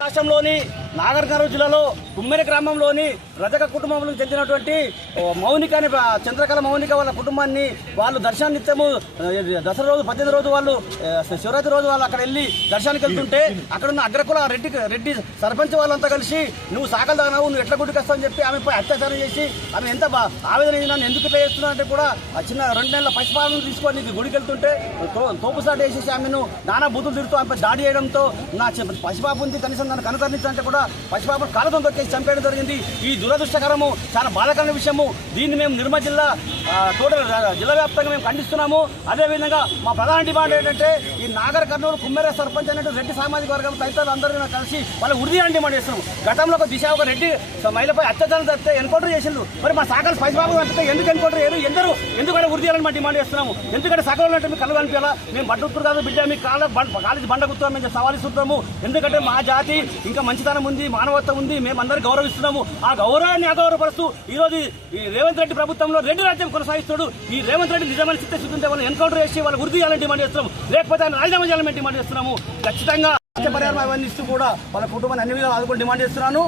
రాష్ట్రంలోని నాగర్ కర్నూలు జిల్లాలో కుమ్మెర గ్రామంలోని రజక కుటుంబంలో చెందినటువంటి మౌనిక అని చంద్రకళ మౌనిక వాళ్ళ కుటుంబాన్ని వాళ్ళు దర్శనం నిత్యము దసరా రోజు 18 రోజు వాళ్ళు శివరాత్రి రోజు వాళ్ళు అక్కడ వెళ్ళి దర్శనానికి వెళ్తుంటే అక్కడ ఉన్న అగ్రకుల రెడ్డి సర్పంచ్ వాళ్ళంతా కలిసి నువ్వు సాకలు తాగినావు, నువ్వు ఎట్లా గుడికి వస్తావు అని చెప్పి ఆమెపై అత్యాచారం చేసి ఆమె ఎంత ఆవేదన నన్ను ఎందుకు ఇట్లా చేస్తున్నా అంటే కూడా ఆ చిన్న 2 నెలల పసిపాలను తీసుకొని గుడికి వెళ్తుంటే తోపుసాట వేసేసి ఆమెను నానా బూతులు తిరుగుతూ ఆమె దాడి చేయడంతో నా పసిపాపు ఉంది కనీసం నన్ను కనుకరించాలంటే కూడా పసిపాపను కాళ్ళతో తొక్కేసి చంపేయడం జరిగింది. ఈ దురదృష్టకరము, చాలా బాధాకరమైన విషయము. దీన్ని మేము నిర్మల్ జిల్లా టోటల్ జిల్లా వ్యాప్తంగా మేము ఖండిస్తున్నాము. అదేవిధంగా మా ప్రధాన డిమాండ్ ఏంటంటే ఈ నాగర్ కర్నూలు కుమ్మెర సర్పంచ్ అనేటువంటి రెడ్డి సామాజిక వర్గం తదితరులు అందరూ కలిసి వాళ్ళు ఉరిదీయాలని డిమాండ్ చేస్తున్నాము. గతంలో ఒక దిశ ఒక రెడ్డి మహిళపై అత్యాచారం జరిగితే ఎన్కౌంటర్ చేసిండు. మరి మా సాకలు పసిపాపం అంటే ఎందుకు ఎన్కౌంటర్ చేయరు, ఎందుకంటే ఉరిదీయాలని మేము డిమాండ్ చేస్తున్నాము. ఎందుకంటే సకలం అంటే మీకు కళ్ళు కనిపించాలా, మేము బట్టుకురు కాదు బిడ్డ, మీ కాలేజీ బండ గుర్తున్నా మేము సవాలిస్తున్నాము. ఎందుకంటే మా జాతి ఇంకా మంచితనం ఉంది, మానవత్వం ఉంది, మేమందరూ గౌరవిస్తున్నాము. ఆ గౌరవాన్ని అగౌరవపరుస్తూ ఈరోజు ఈ రేవంత్ రెడ్డి ప్రభుత్వంలో రెడ్డి రాజ్యం కొనసాగిస్తాడు. ఈ రేవంత్ రెడ్డి నిజమైన చిత్తశుద్ధి వాళ్ళని ఎన్కౌంటర్ చేసి వాళ్ళు వృద్ధి చేయాలని డిమాండ్ చేస్తున్నాము. లేకపోతే ఆయన రాజీనామా చేయాలని డిమాండ్ చేస్తున్నాము. ఖచ్చితంగా పరిహారం అవన్నీ ఇస్తూ కూడా వాళ్ళ కుటుంబాన్ని అన్ని విధాలు ఆదుకొని డిమాండ్ చేస్తున్నాను.